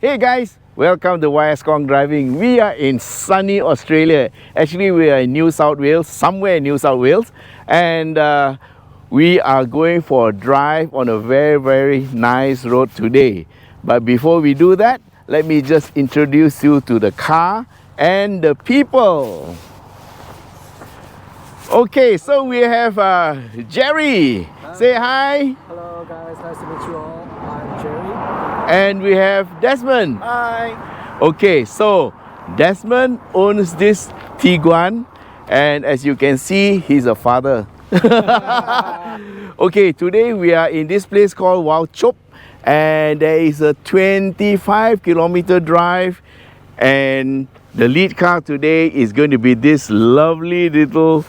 Hey guys, welcome to Khong Driving. We are in sunny Australia. Actually, we are in New South Wales, somewhere in New South Wales, and we are going for a drive on a very nice road today. But before we do that, let me just introduce you to the car and the people. Okay, so we have Jerry. Hi. Say hi. Hello guys, nice to meet you all. I'm Jerry. And we have Desmond. Hi. Okay, so Desmond owns this Tiguan, and as you can see, he's a father. Okay, today we are in this place called Wau Chop, and there is a 25-kilometer drive, and the lead car today is going to be this lovely little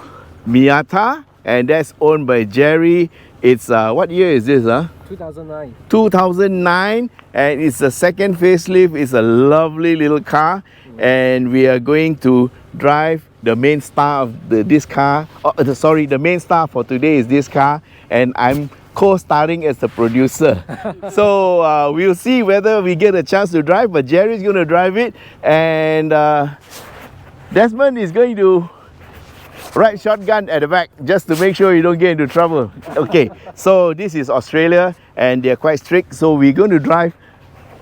Miata, and that's owned by Jerry. It's what year is this? 2009. 2009, and it's the second facelift. It's a lovely little car, and we are going to drive the main star of this car. The main star for today is this car, and I'm co-starring as the producer. So we'll see whether we get a chance to drive, but Jerry's going to drive it, and Desmond is going to ride shotgun at the back just to make sure you don't get into trouble. Okay, so this is Australia and they're quite strict, so we're going to drive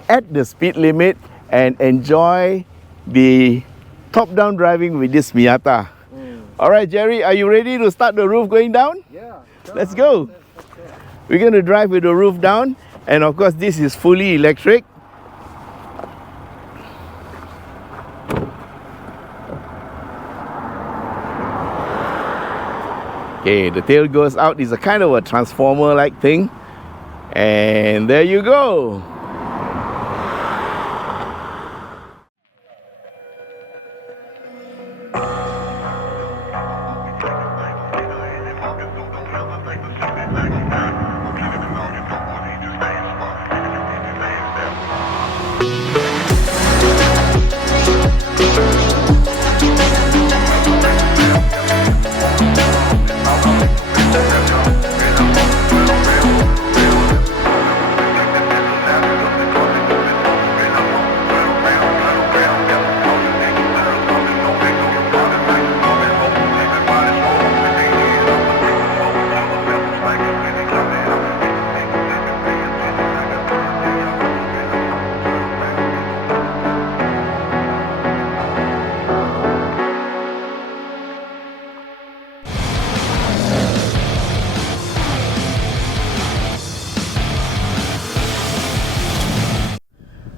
at the speed limit and enjoy the top-down driving with this Miata. Alright Jerry, are you ready to start the roof going down? Yeah. Let's go. We're going to drive with the roof down, and of course this is fully electric. Okay, the tail goes out. It's a kind of a transformer-like thing. And there you go.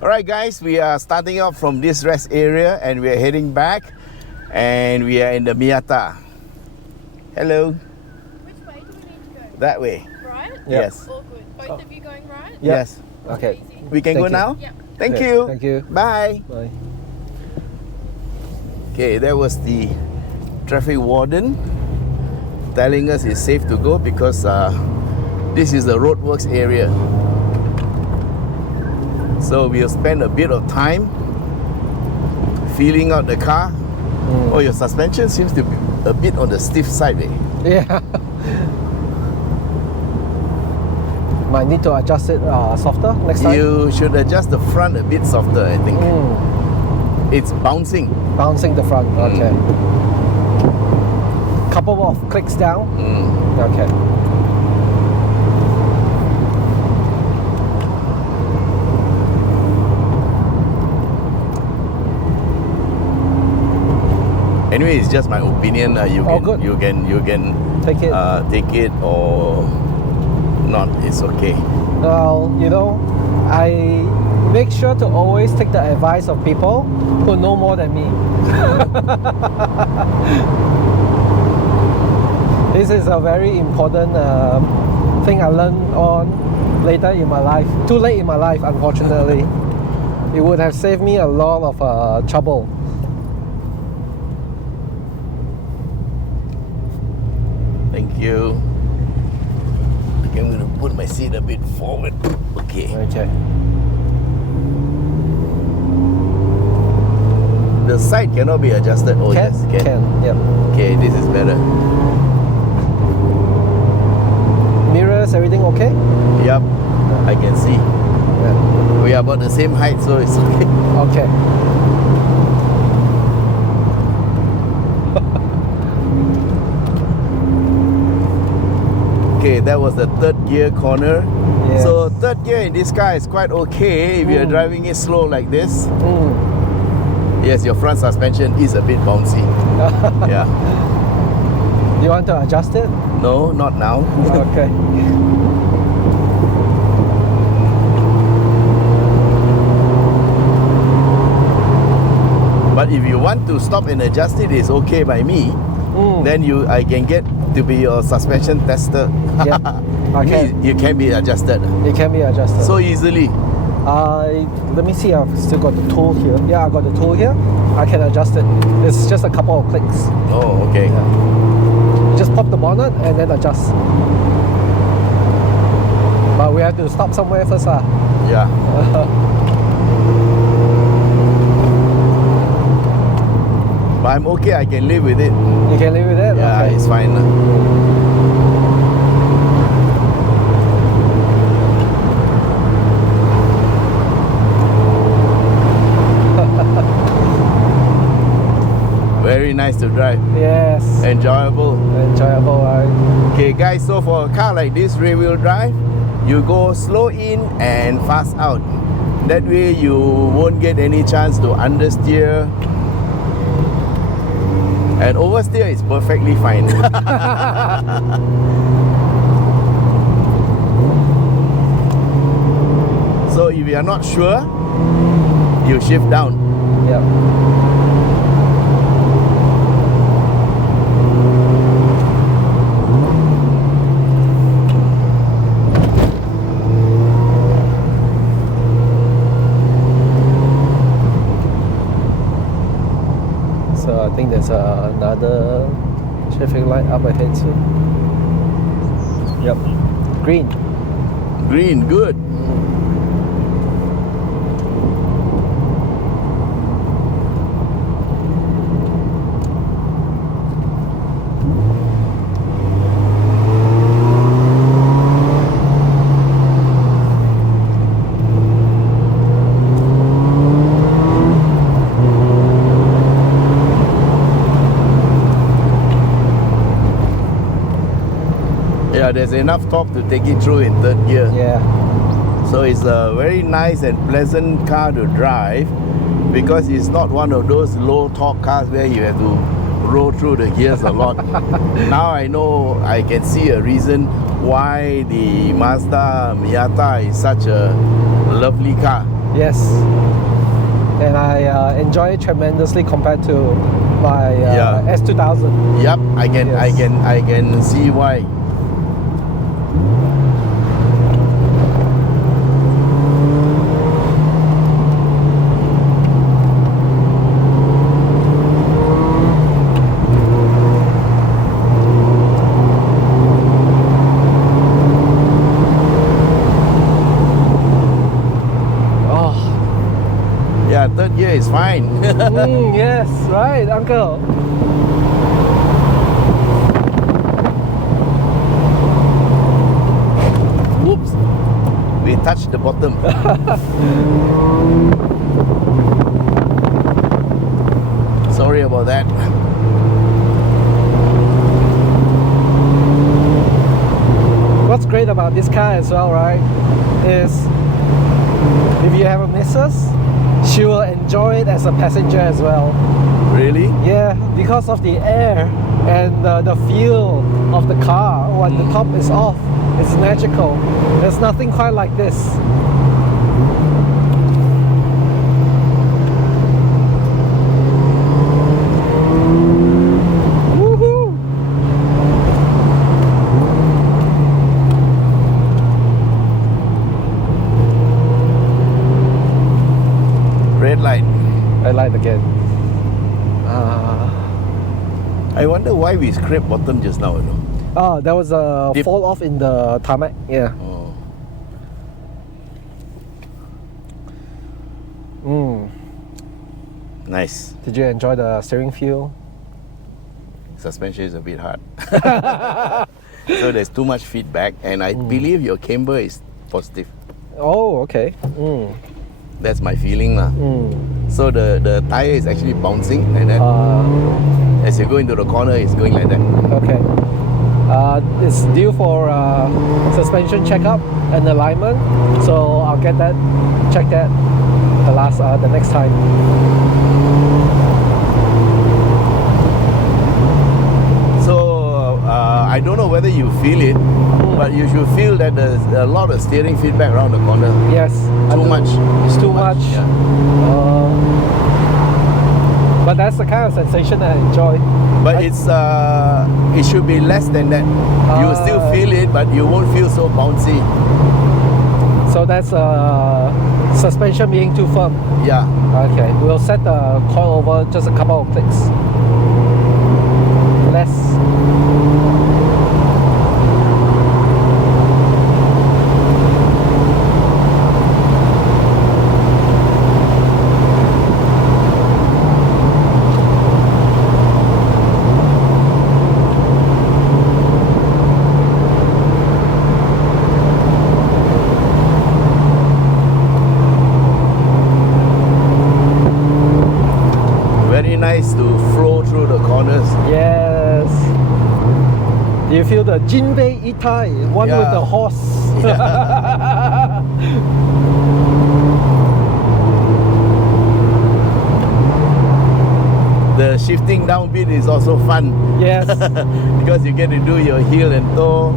Alright guys, we are starting off from this rest area and we are heading back, and we are in the Miata. Hello. Which way do we need to go? That way. Right? Yes. All good. Both of you going right? Yes. Okay. Easy. We can Thank go you. now? Yeah. Thank Yeah, you. thank you. Bye. Bye. Okay, that was the traffic warden telling us it's safe to go because this is the roadworks area. So we'll spend a bit of time feeling out the car. Oh, your suspension seems to be a bit on the stiff side. Yeah. Might need to adjust it softer next time. You should adjust the front a bit softer, I think. It's bouncing. Bouncing the front. Okay. Couple of clicks down. Okay. Anyway, it's just my opinion. You Oh, can good. you can Take it. take it or not. It's okay. Well, you know, I make sure to always take the advice of people who know more than me. This is a very important thing I learned on later in my life. Too late in my life, unfortunately. It would have saved me a lot of trouble. Thank you. Okay, I'm gonna put my seat a bit forward. Okay. Okay. The side cannot be adjusted. Oh yes, Can. Yep. Okay, this is better. Mirrors, everything okay? Yup, I can see. Yeah. We are about the same height, so it's okay. Okay. Okay, that was the third gear corner. Yes. So third gear in this car is quite okay if you're driving it slow like this. Yes, your front suspension is a bit bouncy. Yeah. You want to adjust it? No, not now. Okay. But if you want to stop and adjust it, it's okay by me. Then I can get to be your suspension tester. Yeah. Okay. You can be adjusted It can be adjusted. so easily. Let me see. I've still got the tool here. Yeah, I got the tool here. I can adjust it. It's just a couple of clicks. Oh, okay. You just pop the bonnet and then adjust. But we have to stop somewhere first. Yeah. But I'm okay. I can live with it. You can live with it? Yeah, Okay. it's fine. Very nice to drive. Yes. Enjoyable. Enjoyable, right? Okay, guys, so for a car like this, rear wheel drive, you go slow in and fast out. That way you won't get any chance to understeer. And oversteer is perfectly fine. So if you are not sure, you shift down. Yep. So I think there's another traffic light up ahead too. Yep. Green. Green, good. Yeah, there's enough torque to take it through in third gear. Yeah. So it's a very nice and pleasant car to drive because it's not one of those low torque cars where you have to roll through the gears a lot. Now I can see a reason why the Mazda Miata is such a lovely car. Yes. And I enjoy it tremendously compared to my Yeah. S2000. Yep, I can see why. Oh. Yeah, third gear is fine. Yes, right, uncle. Whoops, we touched the bottom. Sorry about that. What's great about this car as well, right, is if you have a missus, she will enjoy it as a passenger as well. Really? Yeah, because of the air and the feel of the car when the top is off. It's magical. There's nothing quite like this. Woohoo! Red light. I like again. I wonder why we scraped bottom just now. Oh, there was a Dip. fall off in the tarmac. Yeah. Oh. Nice. Did you enjoy the steering feel? Suspension is a bit hard. So there's too much feedback, and I believe your camber is positive. Oh, okay. That's my feeling lah. So the tire is actually bouncing like that. As you go into the corner, it's going like that. Okay. It's due for suspension checkup and alignment, so I'll get that, check that the next time. So I don't know whether you feel it, but you should feel that there's a lot of steering feedback around the corner. Yes. Too much. It's too much. Yeah. But that's the kind of sensation I enjoy. But it should be less than that. You will still feel it, but you won't feel so bouncy. So that's suspension being too firm. Yeah. Okay, we'll set the coil over just a couple of clicks. Less. Very nice to flow through the corners. Yes. Do you feel the Jinbei Itai, one with Yeah. the horse? The shifting down bit is also fun Yes. because you get to do your heel and toe.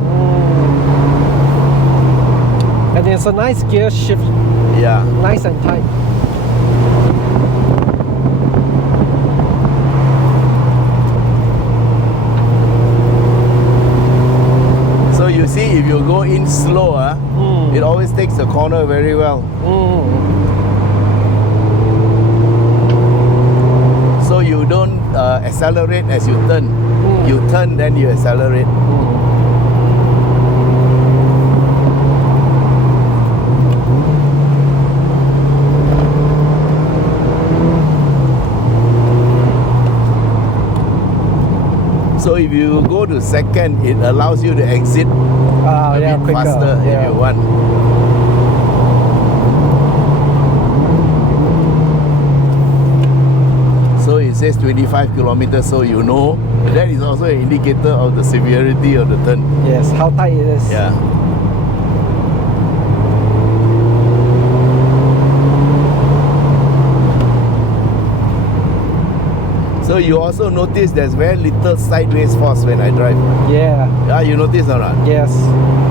And it's a nice gear shift, Yeah. nice and tight. So you see, if you go in slower, it always takes the corner very well. So you don't accelerate as you turn. You turn, then you accelerate. So if you go to second, it allows you to exit a Yeah, bit quicker. faster if Yeah. you want. So it says 25 kilometers, so you know that is also an indicator of the severity of the turn. Yes, how tight it is. Yeah. So you also notice there's very little sideways force when I drive. Yeah. Yeah, you notice or not? Yes.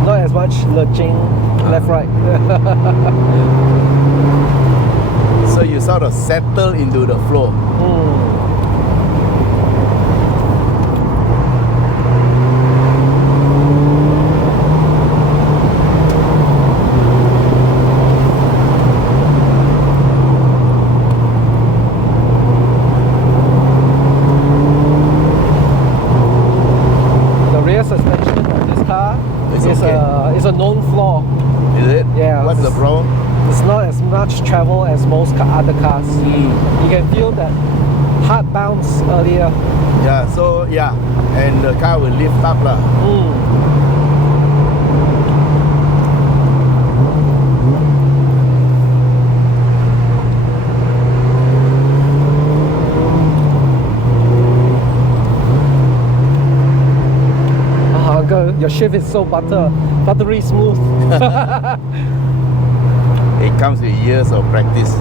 Not as much lurching left, right. So you sort of settle into the flow. The rear suspension of this car It's is okay. is a known flaw. Is it? Yeah, What's the it's- problem? It's not as much travel as most other cars. You can feel that hard bounce earlier. Yeah, so yeah, and the car will lift up lah. Uncle, your shift is so buttery smooth. It comes with years of practice.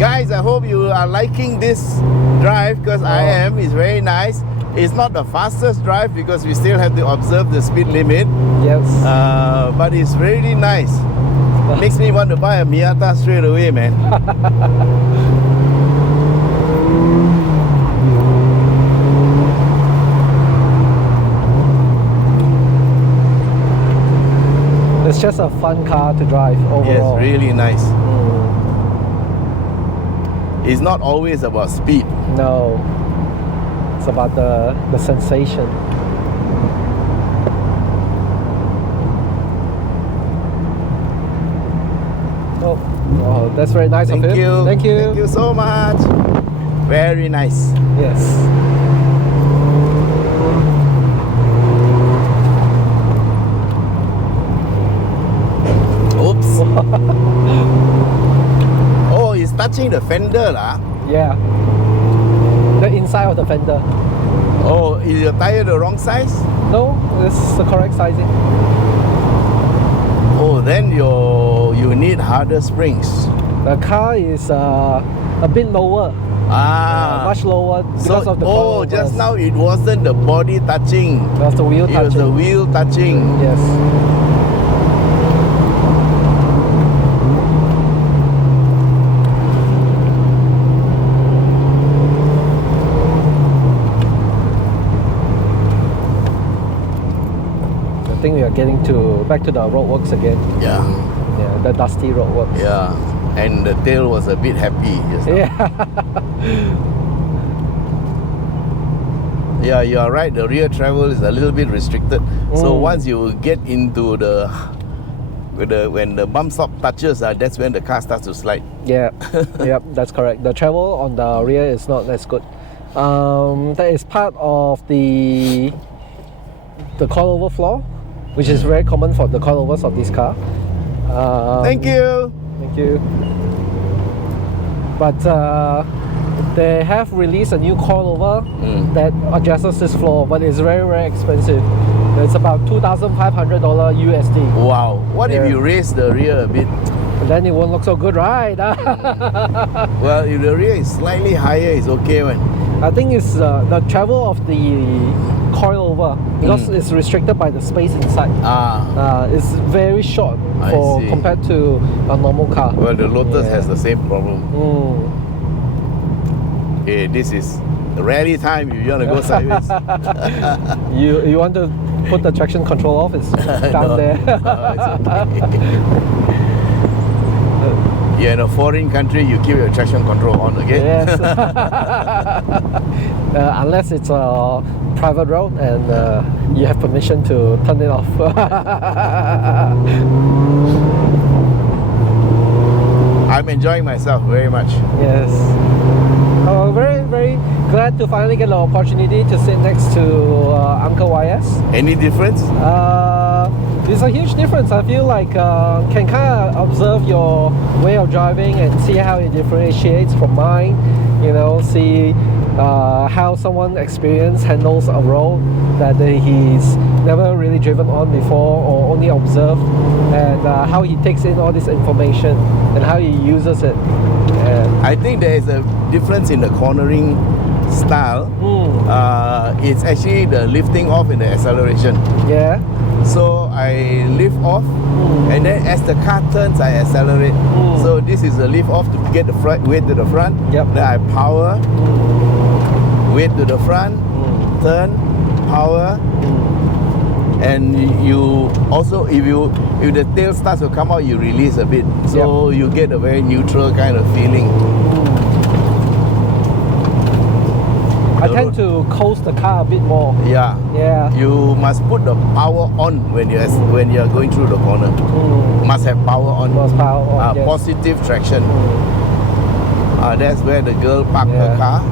Guys, I hope you are liking this drive because I am. It's very nice. It's not the fastest drive because we still have to observe the speed limit, Yes. but it's really nice. Makes me want to buy a Miata straight away, man. It's just a fun car to drive overall. Yes, really nice. It's not always about speed. No. It's about the sensation. Oh, that's very nice Thank of him. you. Thank you. Thank you so much. Very nice. Yes. touching the fender lah. Yeah. The inside of the fender. Oh, is your tire the wrong size? No, it's the correct sizing. Oh, then you need harder springs. The car is a bit lower. Much lower because of the oh, coilovers. just now it wasn't the body touching. That's the wheel It touching. was the wheel touching. Yes. I think we are getting back to the roadworks again. Yeah, Yeah, the dusty roadworks. yeah. And the tail was a bit happy just now. Yeah. Yeah, you are right. The rear travel is a little bit restricted. So Mm. once you get into when the bump stop touches, that's when the car starts to slide. Yeah, yep, that's correct. The travel on the rear is not as good. That is part of the coilover flaw, which is very common for the coilovers of this car. Thank you. Thank you. But they have released a new coilover that addresses this flaw, but it's very, very expensive. It's about $2,500 USD. Wow. What if Yeah. you raise the rear a bit? And then it won't look so good, right? Well, if the rear is slightly higher, it's okay, man. I think it's the travel of the coilover, because it's restricted by the space inside. It's very short I see. compared to a normal car. Well, the Lotus Yeah. has the same problem. Okay, this is rally time if you want to go sideways. You want to put the traction control off? It's down No, there. no, it's okay. You're in a foreign country, you keep your traction control on, okay? Yes. Unless it's a private road and you have permission to turn it off. I'm enjoying myself very much. Yes. Very, very glad to finally get the opportunity to sit next to Uncle YS. Any difference? There's a huge difference. I feel like can kind of observe your way of driving and see how it differentiates from mine. You know, see how someone experienced handles a road that he's never really driven on before or only observed, and how he takes in all this information and how he uses it. I think there is a difference in the cornering style. It's actually the lifting off and the acceleration. Yeah. So I lift off, and then as the car turns, I accelerate. So this is a lift off to get the front weight to the front. Yep. Then I power, weight to the front, turn, power, and you also if the tail starts to come out, you release a bit. So you get a very neutral kind of feeling. I tend to coast the car a bit more. Yeah. Yeah. You must put the power on when you are going through the corner. Must have power on. Must power on, yes. Positive traction. That's where the girl parked her car.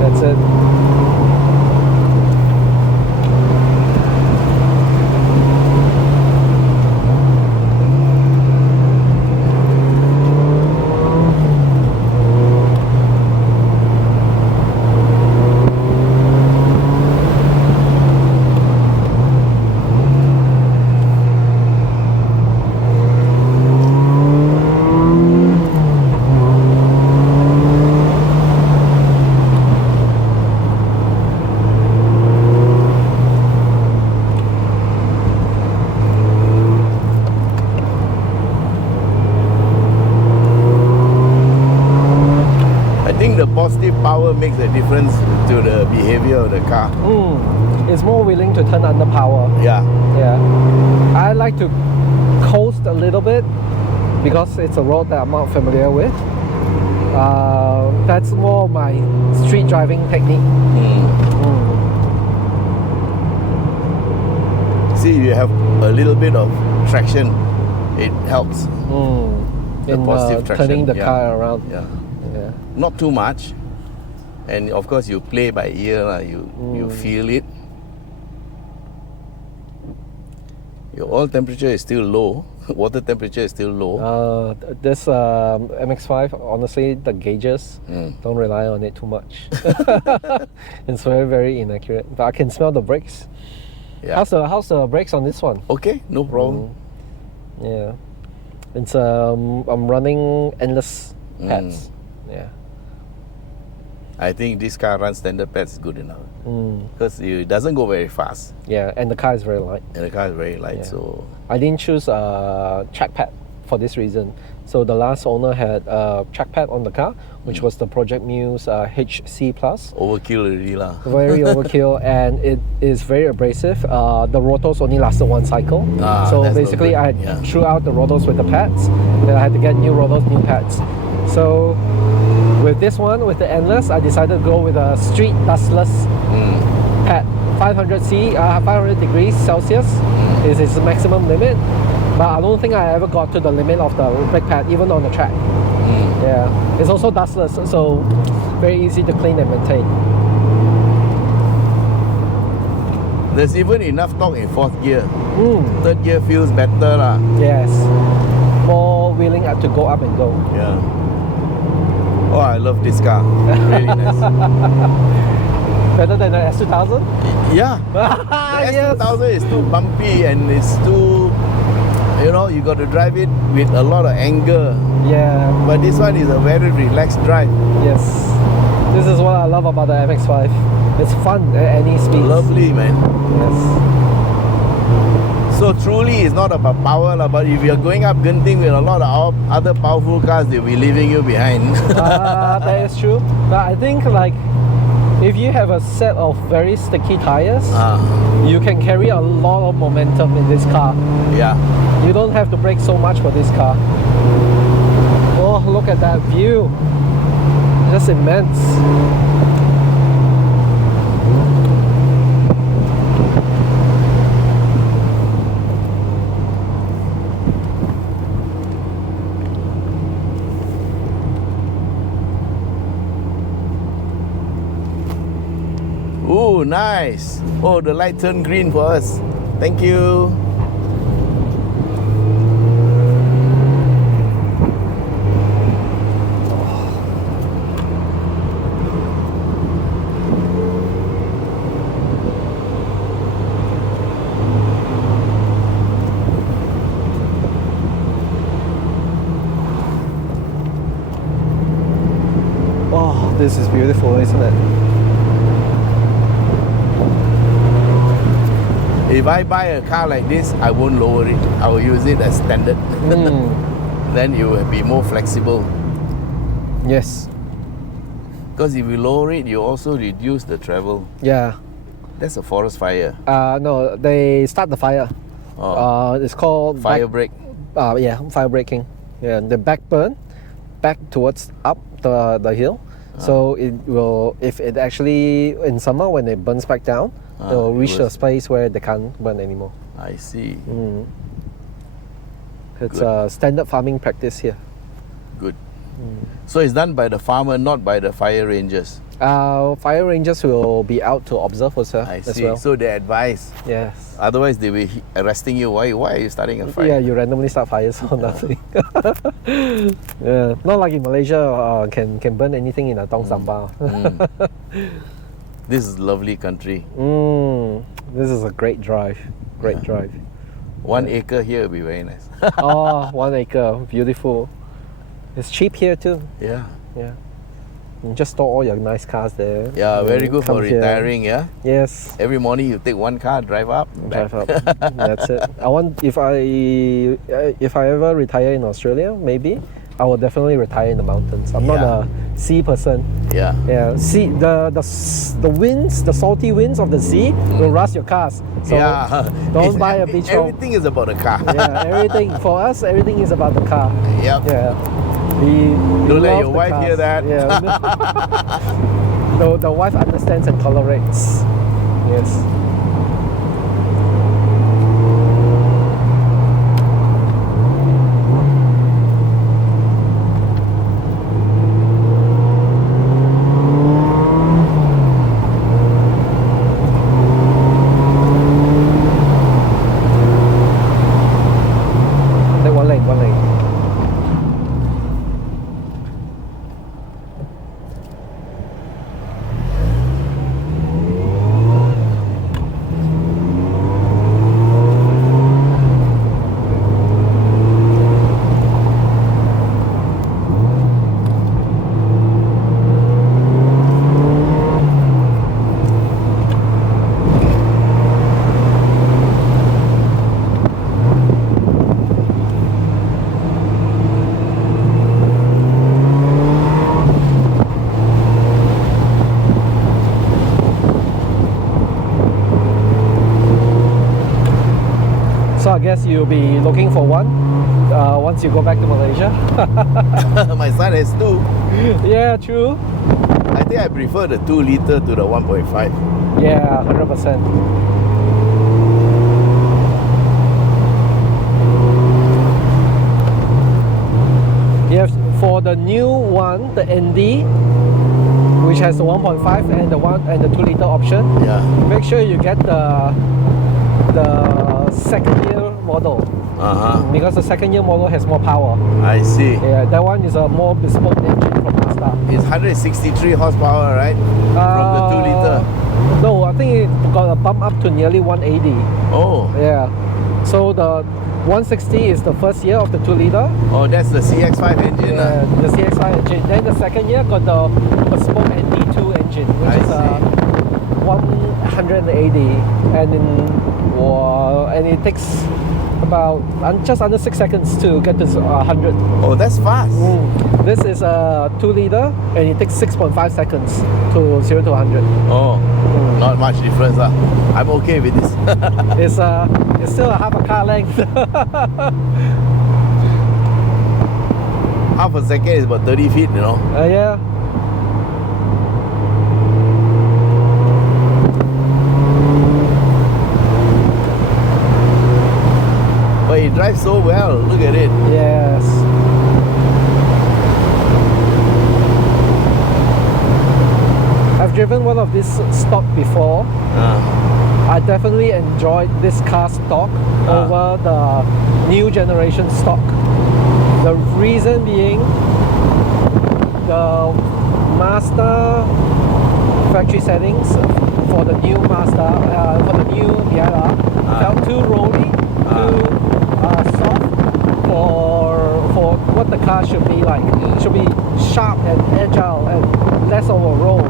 That's it. Positive power makes a difference to the behavior of the car. It's more willing to turn under power. Yeah. Yeah. I like to coast a little bit because it's a road that I'm not familiar with. That's more my street driving technique. See, you have a little bit of traction. It helps. The In positive traction. turning the car around. Yeah. Yeah. Not too much. And of course you play by ear, you feel it. Your oil temperature is still low. Water temperature is still low. This MX5, honestly, the gauges, don't rely on it too much. It's very, very inaccurate. But I can smell the brakes. Yeah. How's the brakes on this one? Okay, no problem. Yeah. It's I'm running endless pads. Yeah. I think this car runs standard pads good enough. Because it doesn't go very fast. Yeah, and the car is very light. And the car is very light, Yeah. so... I didn't choose a track pad for this reason. So the last owner had a track pad on the car, which was the Project Muse HC Plus. Overkill already lah. Very overkill, and it is very abrasive. The rotors only lasted one cycle. So that's not basically good. I threw out the rotors with the pads, then I had to get new rotors, new pads. So with this one, with the endless, I decided to go with a street dustless pad. 500 degrees Celsius is its maximum limit, but I don't think I ever got to the limit of the brake pad, even on the track. Yeah, it's also dustless, so very easy to clean and maintain. There's even enough torque in 4th gear. 3rd gear feels better lah. Yes, more willing to go up and go. Yeah. Oh, I love this car. Really nice. Better than the S2000? Yeah. The S2000 is too bumpy and it's too, you know, you got to drive it with a lot of anger. Yeah. But this one is a very relaxed drive. Yes. This is what I love about the MX5. It's fun at any speed. Lovely, man. Yes. So truly it's not about power lah, but if you're going up Genting with a lot of other powerful cars, they'll be leaving you behind. That is true. But I think like if you have a set of very sticky tires, you can carry a lot of momentum in this car. Yeah. You don't have to brake so much for this car. Oh, look at that view. Just immense. Oh, nice. Oh, the light turned green for us. Thank you. Oh, this is beautiful, isn't it? If I buy a car like this, I won't lower it. I will use it as standard. Then you will be more flexible. Yes. Because if you lower it, you also reduce the travel. Yeah. That's a forest fire. No, they start the fire. It's called Fire brake. Yeah, fire braking. Yeah, the back burn, back towards up the hill. So it will, if it actually in summer when it burns back down, it will reach a space where they can't burn anymore. I see. It's a standard farming practice here. Good. So it's done by the farmer, not by the fire rangers. Fire rangers will be out to observe also I as see. well. So they advise. Yes. Otherwise, they will be arresting you. Why are you starting a fire? Yeah, you randomly start fires or nothing. Yeah, not like in Malaysia, can burn anything in a tong sampah. This is lovely country. This is a great drive. Great drive. 1 acre here will be very nice. Oh, 1 acre, beautiful. It's cheap here too. Yeah. Yeah. You just store all your nice cars there. Yeah, You very good for come here. retiring, yeah? Yes. Every morning you take one car, drive up, back. Drive up. That's it. I want if I ever retire in Australia, maybe I will definitely retire in the mountains. I'm not a sea person. Yeah. Yeah. Sea the winds, the salty winds of the sea will rust your cars. So don't buy a beach home. Everything is about the car. Yeah, everything for us, everything is about the car. Yep. Yeah. We Don't let love your the wife hear cars. that. Yeah. The wife understands and tolerates. Yes. guess you'll be looking for one once you go back to Malaysia. My son has 2. Yeah, true. I think I prefer the 2 liter to the 1.5. Yeah, 100%. Yes, for the new one, the ND, which has the 1.5 and the 2 liter option. Yeah. Make sure you get the second year model, because the second year model has more power. I see. Yeah, that one is a more bespoke engine from Mazda. It's 163 horsepower, right? From the 2 liter. No, I think it got a bump up to nearly 180. Oh. Yeah. So the 160 is the first year of the 2 liter. Oh, that's the CX5 engine. Yeah, the CX5 engine. Then the second year got the bespoke ND2 engine, which is 180, and it takes about just under 6 seconds to get to 100. Oh, that's fast. This is a 2 liter, and it takes 6.5 seconds to 0 to 100. Oh, not much difference. I'm okay with this. It's still a half a car length. Half a second is about 30 feet, you know. Yeah. But it drives so well. Look at it. Yes. I've driven one of these stock before. I definitely enjoyed this car stock over the new generation stock. The reason being, the Mazda factory settings for the new Mazda, for the new Miata, felt too rolly, too soft for what the car should be like. It should be sharp and agile and less of a roll.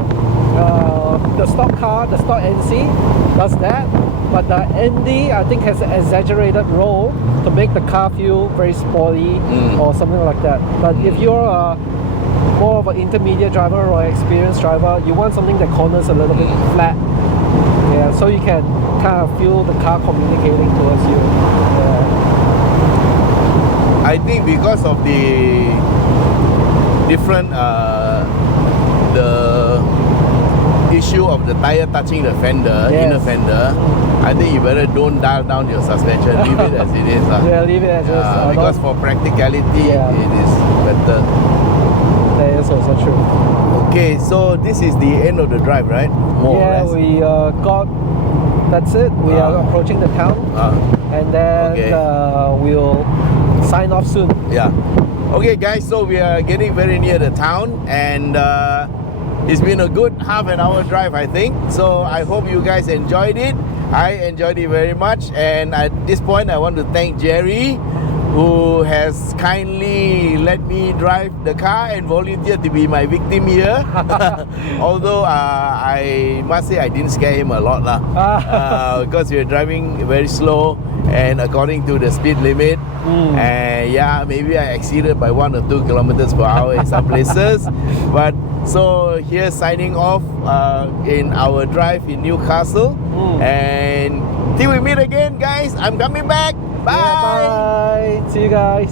The stock car, the stock NC does that, but the ND I think has an exaggerated roll to make the car feel very sporty or something like that. But if you're more of an intermediate driver or experienced driver, you want something that corners a little bit flat. Yeah, so you can kind of feel the car communicating towards you. Yeah. I think because of the different the issue of the tire touching the fender, inner fender, I think you better don't dial down your suspension. Leave it as it is. Yeah, leave it as it is. Because for practicality, it is better. That is also true. Okay, so this is the end of the drive, right? More or less. We got. That's it. We are approaching the town, and then we'll sign off soon. Yeah. Okay, guys. So we are getting very near the town, and it's been a good half an hour drive, I think. So I hope you guys enjoyed it. I enjoyed it very much, and at this point, I want to thank Jerry, who has kindly let me drive the car and volunteered to be my victim here. Although I must say I didn't scare him a lot because we were driving very slow and according to the speed limit. And yeah, maybe I exceeded by 1 or 2 kilometers per hour in some places. But so here's signing off in our drive in Newcastle. And till we meet again, guys, I'm coming back. Bye. Yeah, bye. See you guys.